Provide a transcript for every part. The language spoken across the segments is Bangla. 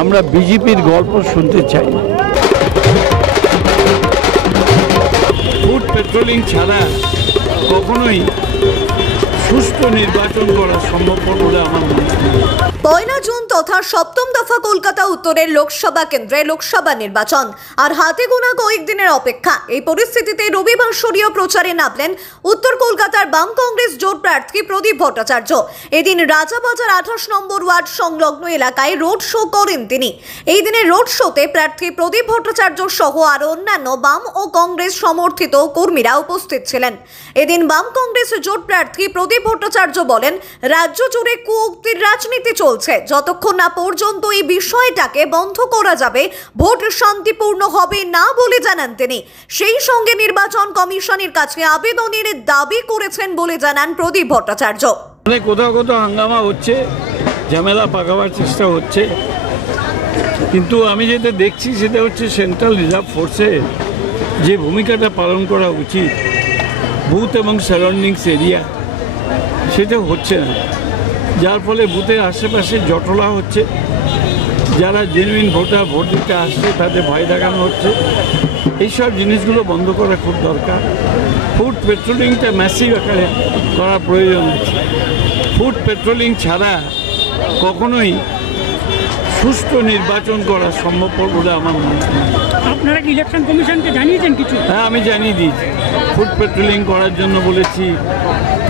আমরা বিজেপির গল্প শুনতে চাই না। ফুড পেট্রোলিং ছাড়া কখনোই সুষ্ঠু নির্বাচন করা সম্ভব বলে আমার মনে হয়। 1 জুন তথা সপ্তম দফা কলকাতা উত্তরের লোকসভা কেন্দ্রে লোকসভা নির্বাচন আর হাতে গোনা কয়েকদিনের অপেক্ষা। এই পরিস্থিতিতে রবিবাসরীয় প্রচারে নামলেন উত্তর কলকাতার বাম কংগ্রেস জোট প্রার্থী প্রদীপ ভট্টাচার্য। এদিন রাজাবাজার 28 নম্বর ওয়ার্ড সংলগ্ন এলাকায় রোড শো করেন তিনি। এই দিনের রোড শোতে প্রার্থী প্রদীপ ভট্টাচার্য সহ আরো অন্যান্য বাম ও কংগ্রেস সমর্থিত কর্মীরা উপস্থিত ছিলেন। এদিন বাম কংগ্রেস জোট প্রার্থী প্রদীপ ভট্টাচার্য বলেন, রাজ্য জুড়ে কুউক্তির রাজনীতি চলছে। যতক্ষণ না পর্যন্ত এই বিষয়টাকে বন্ধ করা যাবে, ভোট শান্তিপূর্ণ হবে না বলে জানান তিনি। সেই সঙ্গে নির্বাচন কমিশনের কাছে আবেদনের দাবি করেছেন বলে জানান প্রদীপ ভট্টাচার্য। কোথাও কোথাও হাঙ্গামা হচ্ছে, ঝামেলা পাকাবার চেষ্টা হচ্ছে, কিন্তু আমি যেটা দেখছি সেটা হচ্ছে সেন্ট্রাল রিজার্ভ ফোর্সে যে ভূমিকাটা পালন করা উচিত বুথ এবং সারাউন্ডিংস এরিয়া, সেটা হচ্ছে না। যার ফলে বুথের আশেপাশে জটলা হচ্ছে, যারা জেনুইন ভোটার ভোট দিতে আসছে তাদের ভয় দেখানো হচ্ছে। এইসব জিনিসগুলো বন্ধ করা খুব দরকার। ফুড পেট্রোলিংটা ম্যাসিভ আকারে করা প্রয়োজন আছে। ফুড পেট্রোলিং ছাড়া কখনোই সুষ্ঠু নির্বাচন করা সম্ভব বলে আমার মনে হয়। আপনারা কি ইলেকশন কমিশনকে জানিয়েছেন কিছু? হ্যাঁ, আমি জানিয়ে দিয়েছি। ফুড পেট্রোলিং করার জন্য বলেছি,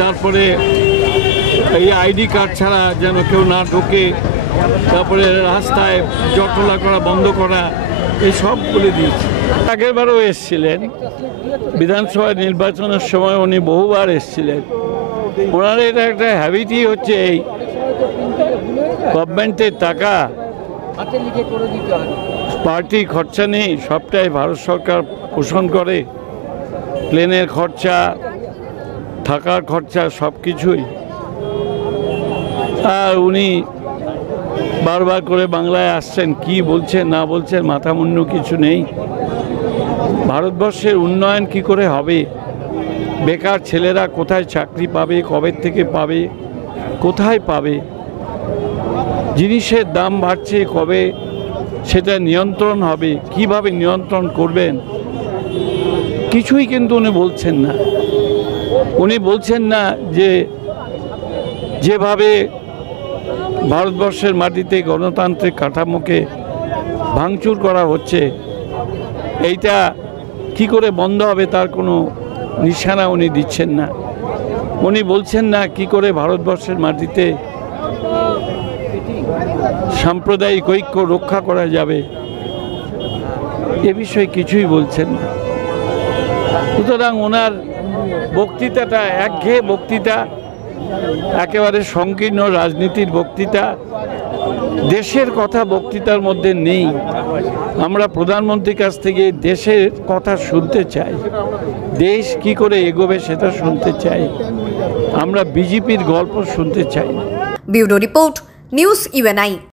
তারপরে এই আইডি কার্ড ছাড়া যেন কেউ না ঢোকে, তারপরে রাস্তায় জটলা করা বন্ধ করা, এই সব বলে দিয়েছি। আগেরবারও এসেছিলেন, বিধানসভা নির্বাচনের সময় উনি বহুবার এসেছিলেন। ওনার এটা একটা হ্যাবিটই হচ্ছে, এই গভর্নমেন্টের টাকা পার্টি খরচা নেই, সবটাই ভারত সরকার পোষণ করে। প্লেনের খরচা, থাকার খরচা, সব কিছুই। আর উনি বারবার করে বাংলায় আসছেন, কি বলছেন না বলছেন মাথা মুন্ডু কিছু নেই। ভারতবর্ষের উন্নয়ন কি করে হবে? বেকার ছেলেরা কোথায় চাকরি পাবে, কবে থেকে পাবে, কোথায় পাবে? জিনিসের দাম বাড়ছে, কবে সেটা নিয়ন্ত্রণ হবে, কিভাবে নিয়ন্ত্রণ করবেন, কিছুই কিন্তু উনি বলছেন না। উনি বলছেন না যে যেভাবে ভারতবর্ষের মাটিতে গণতান্ত্রিক কাঠামোকে ভাঙচুর করা হচ্ছে, এইটা কি করে বন্ধ হবে তার কোনো নিশানা উনি দিচ্ছেন না। উনি বলছেন না কি করে ভারতবর্ষের মাটিতে সাম্প্রদায়িক ঐক্য রক্ষা করা যাবে, এ বিষয়ে কিছুই বলছেন না। সুতরাং ওনার বক্তৃতাটা একঘেয়ে বক্তৃতা, একেবারে সংকীর্ণ রাজনীতির বক্তৃতা। দেশের কথা বক্তৃতার মধ্যে নেই। আমরা প্রধানমন্ত্রীর কাছ থেকে দেশের কথা শুনতে চাই, দেশ কি করে এগোবে সেটা শুনতে চাই। আমরা বিজেপির গল্প শুনতে চাই না। Bureau report, news UNI.